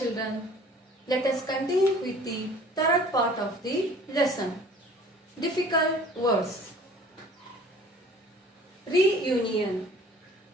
children, let us continue with the third part of the lesson. Difficult words. Reunion.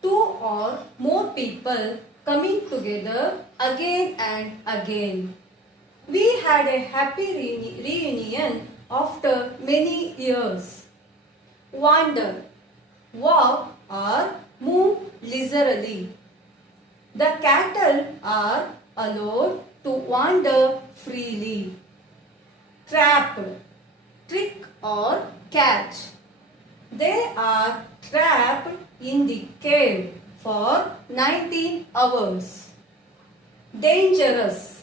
Two or more people coming together again and again. We had a happy reunion after many years. Wander. Walk or move leisurely. The cattle are allowed to wander freely. Trapped. Trick or catch. They are trapped in the cave for 19 hours. Dangerous.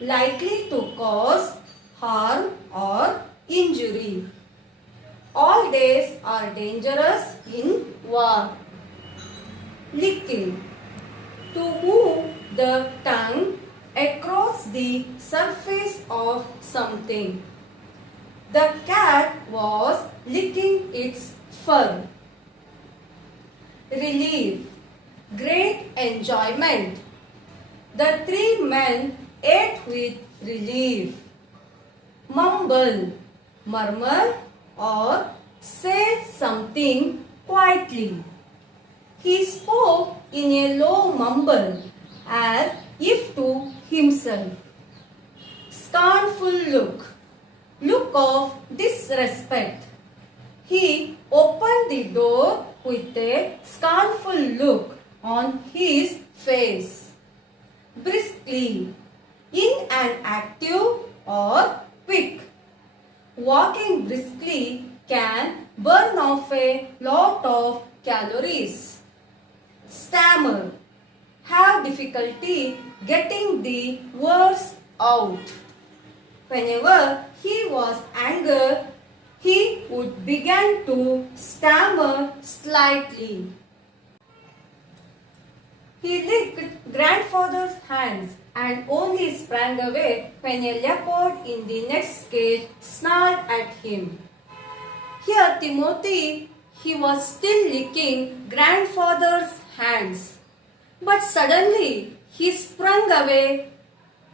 Likely to cause harm or injury. All days are dangerous in war. Licking. To move the tongue across the surface of something. The cat was licking its fur. Relief. Great enjoyment. The three men ate with relief. Mumble. Murmur or say something quietly. He spoke in a low mumble as if to himself. Scornful look. Look of disrespect. He opened the door with a scornful look on his face. Briskly. Inactive or quick. Walking briskly can burn off a lot of calories. Stammer. Have difficulty getting the words out. Whenever he was angered, he would begin to stammer slightly. He licked grandfather's hands and only sprang away when a leopard in the next cage snarled at him. Here Timothy, he was still licking grandfather's hands. But suddenly he sprung away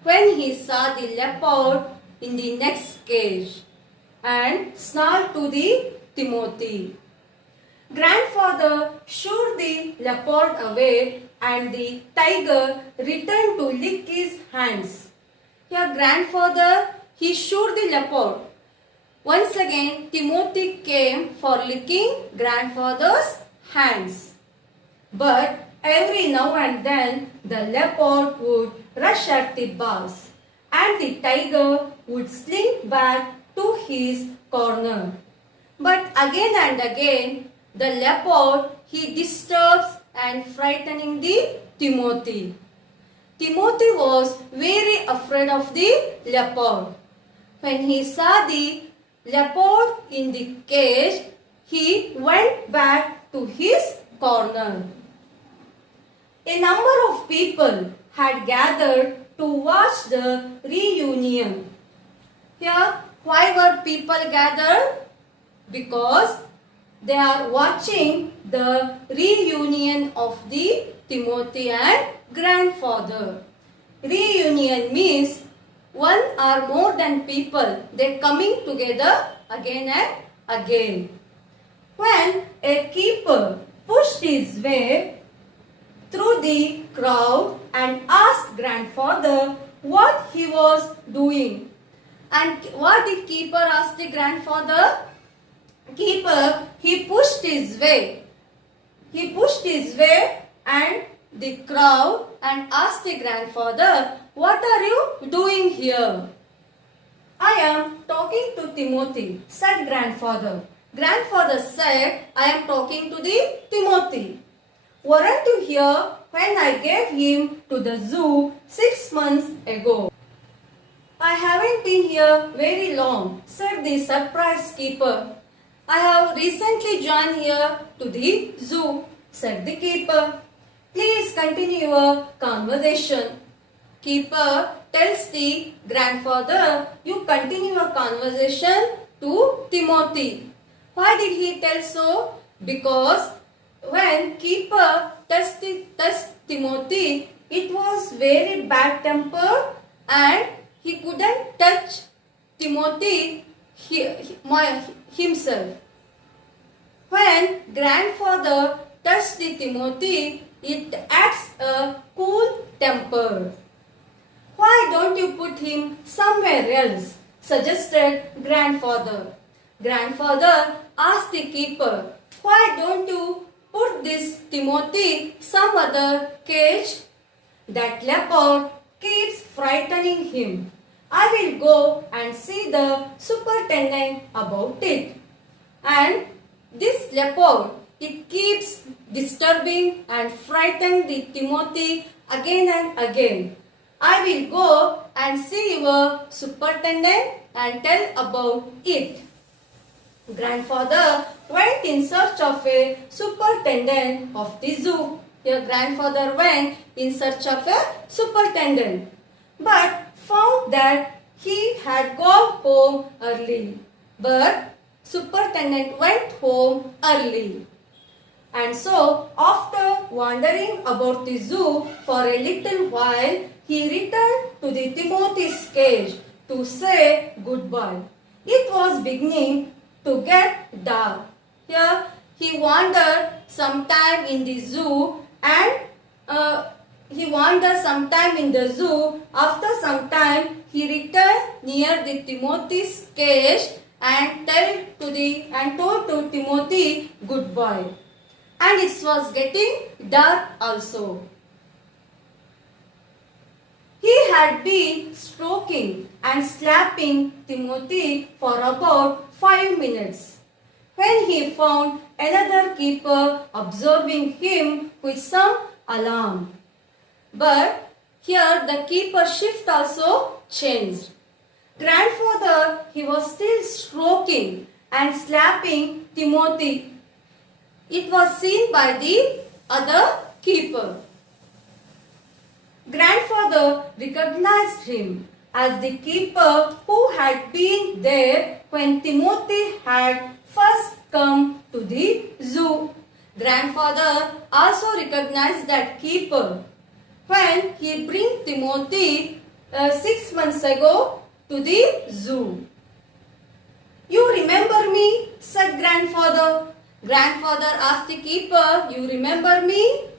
when he saw the leopard in the next cage and snarled to the Timothy. Grandfather shooed the leopard away and the tiger returned to lick his hands. Here grandfather, he shooed the leopard. Once again Timothy came for licking grandfather's hands. But every now and then the leopard would rush at the bars and the tiger would slink back to his corner. But again and again the leopard, he disturbs and frightening the Timothy. Timothy was very afraid of the leopard. When he saw the leopard in the cage, he went back to his corner. A number of people had gathered to watch the reunion. Here, why were people gathered? Because they are watching the reunion of the Timothy and grandfather. Reunion means one or more than people, they coming together again and again. When a keeper pushed his way through the crowd and asked grandfather what he was doing. And what did keeper ask the grandfather? Keeper, he pushed his way. He pushed his way and the crowd and asked the grandfather, what are you doing here? I am talking to Timothy, said grandfather. Grandfather said, I am talking to the Timothy. Weren't you here when I gave him to the zoo 6 months ago? I haven't been here very long, said the surprised keeper. I have recently joined here to the zoo, said the keeper. Please continue your conversation. Keeper tells the grandfather, you continue your conversation to Timothy. Why did he tell so? Because when keeper touched Timothy, it was very bad tempered and he couldn't touch Timothy himself. When grandfather touched the Timothy, it adds a cool temper. Why don't you put him somewhere else? Suggested grandfather. Grandfather asked the keeper, why don't you put this Timothy some other cage? That leopard keeps frightening him. I will go and see the superintendent about it. And this leopard, it keeps disturbing and frightening the Timothy again and again. I will go and see your superintendent and tell about it. Grandfather went in search of a superintendent of the zoo. Your grandfather went in search of a superintendent, but found that he had gone home early. But superintendent went home early. And so, after wandering about the zoo for a little while, he returned to the Timothy's cage to say goodbye. It was beginning to get dark. Here, he wandered sometime in the zoo and After some time, he returned near the Timothy's cage and told to Timothy goodbye. And it was getting dark also. He had been stroking and slapping Timothy for about 5 minutes when he found another keeper observing him with some alarm. But here the keeper's shift also changed. Grandfather, he was still stroking and slapping Timothy. It was seen by the other keeper. Grandfather recognized him as the keeper who had been there when Timothy had first come to the zoo. Grandfather also recognized that keeper when he brought Timothy 6 months ago to the zoo. You remember me? Said grandfather. Grandfather asked the keeper, you remember me?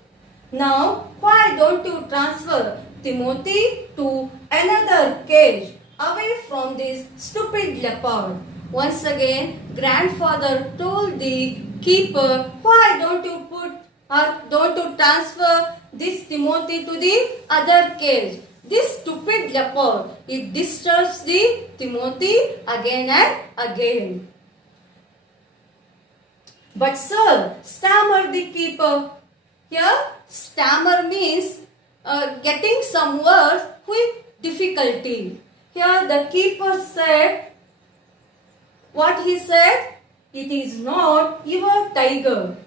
Now, why don't you transfer Timothy to another cage away from this stupid leopard? Once again, grandfather told the keeper, why don't you transfer this Timothy to the other cage? This stupid leopard, it disturbs the Timothy again and again. But sir, stammered the keeper. Here, stammer means getting some words with difficulty. Here the keeper said, what he said? It is not your tiger.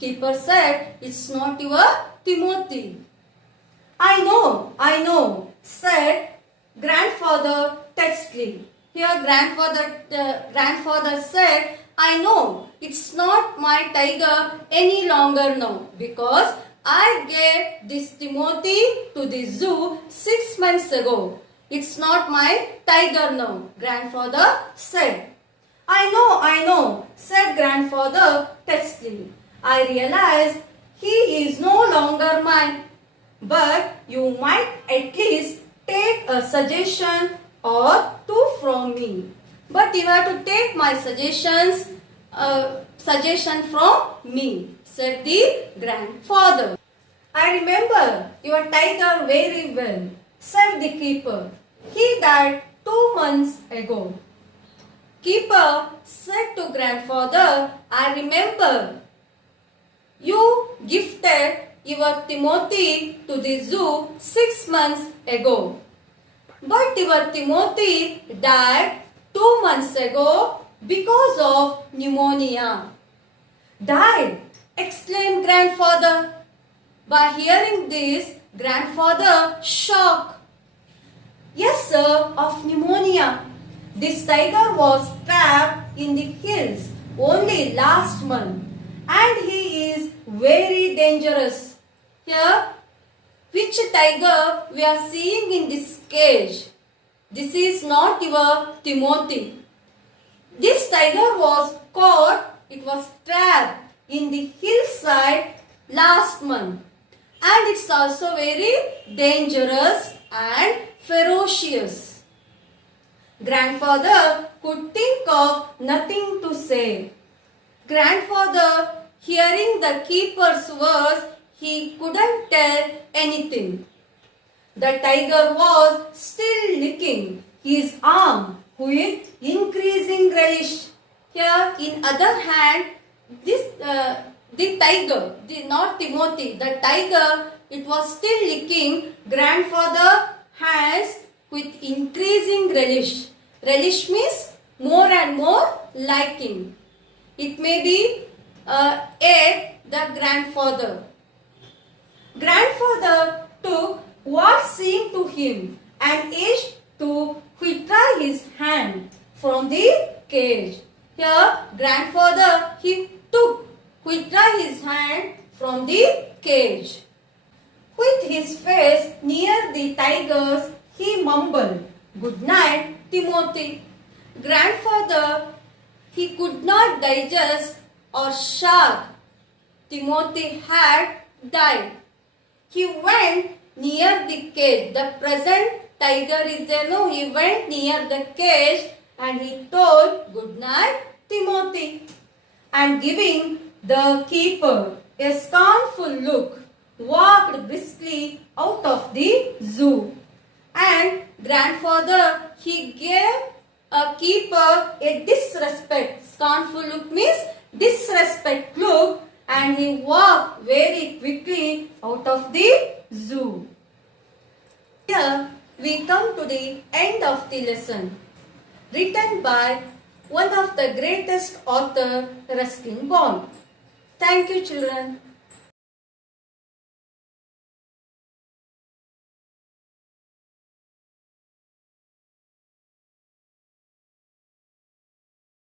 Keeper said, it's not your Timothy. I know, said grandfather testily. Here grandfather said, I know, it's not my tiger any longer now because I gave this Timothy to the zoo 6 months ago. It's not my tiger now, grandfather said. I know, said grandfather testily. I realize he is no longer mine, but you might at least take a suggestion or two from me. But you have to take my suggestion from me, said the grandfather. I remember your tiger very well, said the keeper. He died 2 months ago. Keeper said to grandfather, I remember. You gifted your Timothy to the zoo 6 months ago. But your Timothy died 2 months ago because of pneumonia. Died, exclaimed grandfather. By hearing this, grandfather shocked. Yes, sir, of pneumonia. This tiger was trapped in the hills only last month and he is very dangerous. Here, Which tiger we are seeing in this cage? This is not your Timothy. This tiger was caught, it was trapped in the hillside last month. And it's also very dangerous and ferocious. Grandfather could think of nothing to say. Grandfather, hearing the keeper's words, he couldn't tell anything. The tiger was still licking his arm with increasing relish. Here, in other hand, the tiger, not Timothy, the tiger, it was still licking grandfather's hands with increasing relish. Relish means more and more liking. It may be ate the grandfather. Grandfather took what seemed to him and itched to withdraw his hand from the cage. Here, grandfather, he took withdraw his hand from the cage. With his face near the tigers, he mumbled, "Good night, Timothy." Grandfather, he could not digest or shock. Timothy had died. He went near the cage. The present tiger is there. No, he went near the cage and he told, "Good night, Timothy." And giving the keeper a scornful look, walked briskly out of the zoo. And grandfather, he gave a keeper a scornful look means disrespect look, and he walked very quickly out of the zoo. Here we come to the end of the lesson, written by one of the greatest author, Ruskin Bond. Thank you, children.